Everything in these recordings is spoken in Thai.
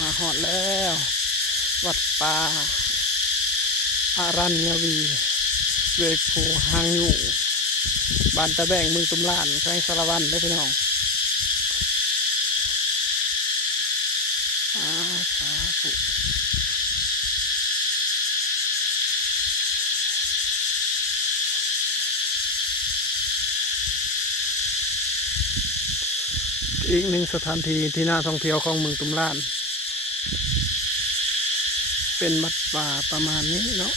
มาหอดแล้ววัดป่าอารัญญวีเวกโพหางอยู่บ้านตะแบงเมืองตุมลานแขวงสารวันได้พี่น้องสาธุอีกหนึ่งสถานที่ที่น่าท่องเที่ยวของเมืองตุมลานเป็นวัดป่าประมาณนี้เนาะ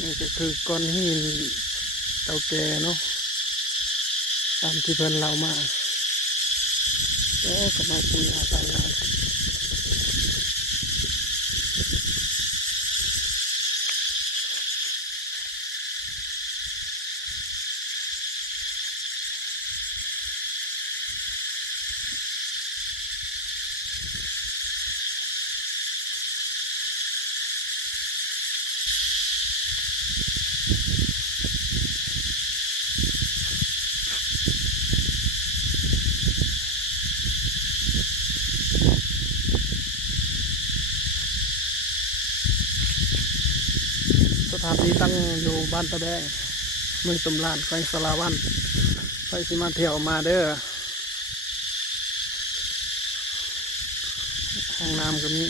นี่ก็คือก้อนหินเก่าแก่เนาะตามที่เพิ่นเล่ามาสมัยปู่ย่าตายายสถานที่ตั้งอยู่บ้านตะแบงเมืองตุมลานแขวงสารวันไปสิมาเที่ยวมาเด้อห้องน้ำก็มี